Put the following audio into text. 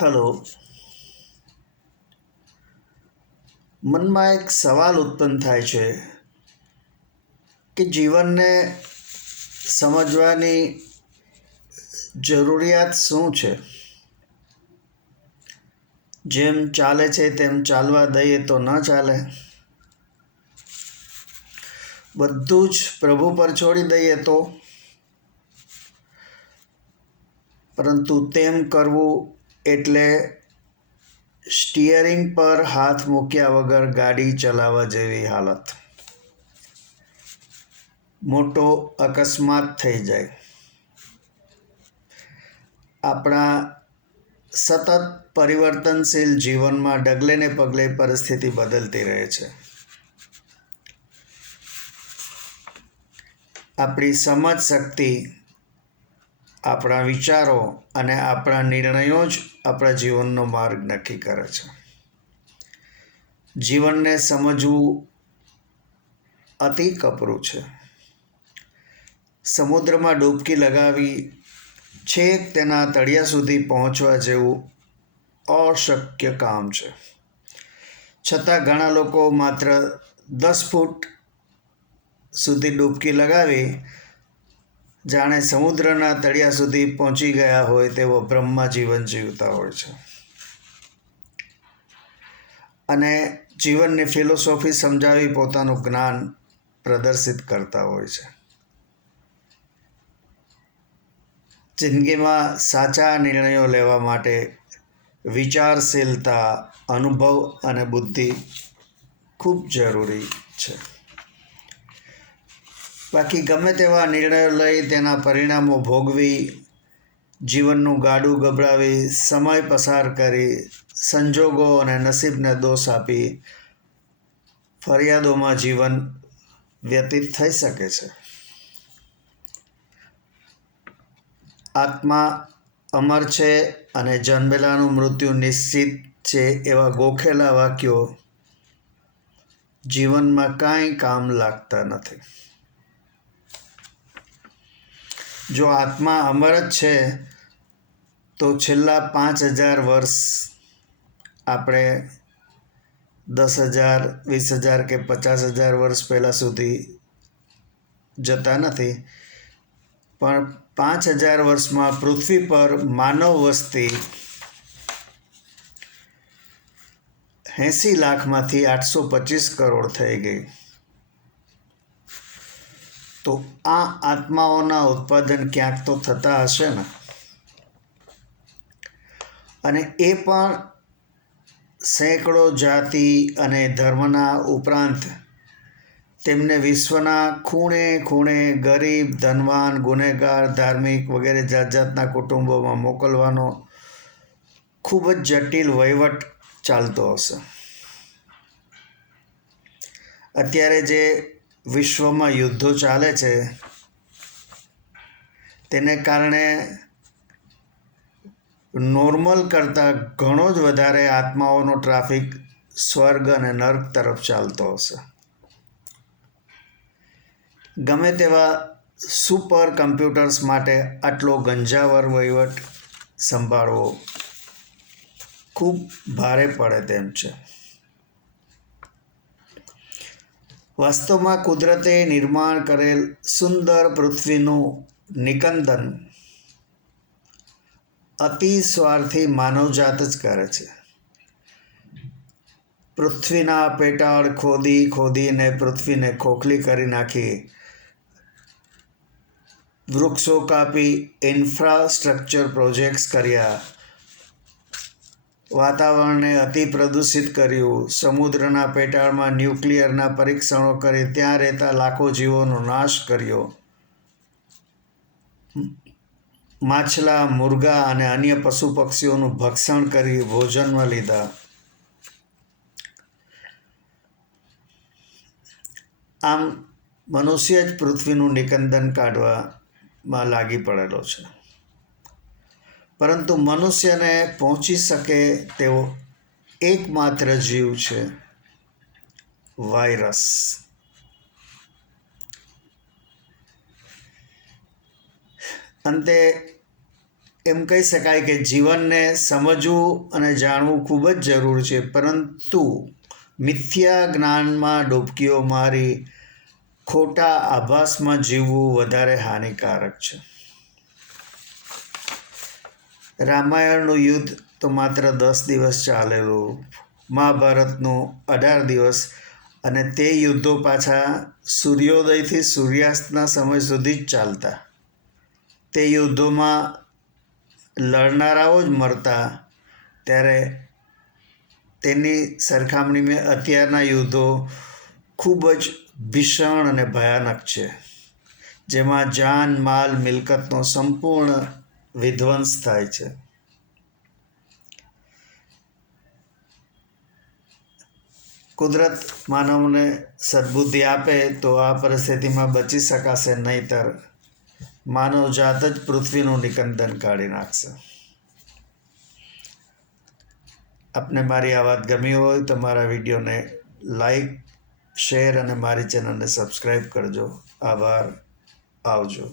Hello. મનમાં એક સવાલ ઉત્પન્ન થાય છે કે જીવનને સમજવાની જરૂરિયાત શું છે? જેમ ચાલે છે તેમ ચાલવા દઈએ તો ન ચાલે. બધું જ પ્રભુ પર છોડી દઈએ તો. પરંતુ તેમ કરવું એટલે સ્ટિયરિંગ પર હાથ મૂક્યા વગર ગાડી ચલાવવા જેવી હાલત. મોટો અકસ્માત થઈ જાય. આપણા સતત પરિવર્તનશીલ જીવનમાં ડગલે ને પગલે પરિસ્થિતિ બદલતી રહે છે. આપણી સમજ શક્તિ, આપણા વિચારો અને આપણા નિર્ણયો જ આપણા જીવનનો માર્ગ નક્કી કરે છે. જીવનને સમજવું અતિ કપરું છે. સમુદ્રમાં ડૂબકી લગાવી છેક તેના તળિયા સુધી પહોંચવા જેવું અશક્ય કામ છે. છતાં ઘણા લોકો માત્ર 10 ફૂટ સુધી ડૂબકી લગાવી જાણે સમુદ્રના તળિયા સુધી પહોંચી ગયા હોય તેવો બ્રહ્મમાં જીવન જીવતા હોય છે. અને જીવનની ફિલોસોફી સમજાવી પોતાનું જ્ઞાન પ્રદર્શિત કરતા હોય છે. જિંદગીમાં સાચા નિર્ણયો લેવા માટે વિચારશીલતા, અનુભવ અને બુદ્ધિ ખૂબ જરૂરી છે. બાકી ગમે તેવા નિર્ણયો લઈ તેના પરિણામો ભોગવી, જીવનનું ગાડું ગભરાવી, સમય પસાર કરી, સંજોગો અને નસીબને દોષ આપી ફરિયાદોમાં જીવન વ્યતીત થઈ શકે છે. આત્મા અમર છે અને જન્મેલાનું મૃત્યુ નિશ્ચિત છે એવા ગોખેલા વાક્યો જીવનમાં કાંઈ કામ લાગતા નથી. જો આત્મા અમર જ છે તો છેલ્લા 5000 વર્ષ આપણે 10,000, 20,000 કે 50,000 વર્ષ પહેલાં સુધી જતા નથી. પણ 5000 વર્ષમાં પૃથ્વી પર માનવ વસ્તી 80 લાખમાંથી 825 કરોડ થઈ ગઈ. તો આ આત્માઓના ઉત્પાદન ક્યાંક તો થતા હશે ને. અને એ પણ સેંકડો જાતિ અને ધર્મના ઉપરાંત તેમને વિશ્વના ખૂણે ખૂણે ગરીબ, ધનવાન, ગુનેગાર, ધાર્મિક વગેરે જાત જાતના કુટુંબોમાં મોકલવાનો ખૂબ જ જટિલ વહીવટ ચાલતો હશે. અત્યારે જે વિશ્વમાં યુદ્ધો ચાલે છે તેને કારણે નોર્મલ કરતાં ઘણો જ વધારે આત્માઓનો ટ્રાફિક સ્વર્ગ અને નર્ક તરફ ચાલતો હશે. ગમે તેવા સુપર કમ્પ્યુટર્સ માટે આટલો ગંજાવર વહીવટ સંભાળવો ખૂબ ભારે પડે તેમ છે. વાસ્તવમાં કુદરતે નિર્માણ કરેલ સુંદર પૃથ્વીનું નિકંદન અતિ સ્વાર્થી માનવજાત જ કરે છે. પૃથ્વીના પેટાળ ખોદી ખોદીને પૃથ્વીને ખોખલી કરી નાખી, વૃક્ષો કાપી ઇન્ફ્રાસ્ટ્રક્ચર પ્રોજેક્ટ્સ કર્યા, વાતાવરણને અતિ પ્રદૂષિત કર્યું, સમુદ્રના પેટાળમાં ન્યુક્લિયરના પરીક્ષણો કરી ત્યાં રહેતા લાખો જીવોનો નાશ કર્યો, માછલા, મુર્ગા અને અન્ય પશુ પક્ષીઓનું ભક્ષણ કરી ભોજનમાં લીધા. આમ મનુષ્ય જ પૃથ્વીનું નિકંદન કાઢવામાં લાગી પડેલો છે. પરંતુ મનુષ્યને પહોંચી શકે તેવો એકમાત્ર જીવ છે વાયરસ. અંતે એમ કહી શકાય કે જીવનને સમજવું અને જાણવું ખૂબ જ જરૂર છે, પરંતુ મિથ્યા જ્ઞાનમાં ડૂબકીઓ મારી ખોટા આભાસમાં જીવવું વધારે હાનિકારક છે. રામાયણનું યુદ્ધ તો માત્ર 10 દિવસ ચાલેલું, મહાભારતનું 18 દિવસ, અને તે યુદ્ધો પાછા સૂર્યોદયથી સૂર્યાસ્તના સમય સુધી જ ચાલતા. તે યુદ્ધોમાં લડનારાઓ જ મરતા, ત્યારે તેની સરખામણીમાં અત્યારના યુદ્ધો ખૂબ જ ભીષણ અને ભયાનક છે, જેમાં જાન માલ મિલકતનો સંપૂર્ણ વિધ્વંસ થાય છે. કુદરત માનવને સદબુદ્ધિ આપે તો આ પરિસ્થિતિમાં બચી શકાશે, નહીંતર માનવ જાત જ પૃથ્વીનું નિકંદન કાઢી નાખશે. આપને મારી આ વાત ગમી હોય તો મારા વિડીયોને લાઈક, શેર અને મારી ચેનલને સબસ્ક્રાઈબ કરજો. આભાર. આવજો.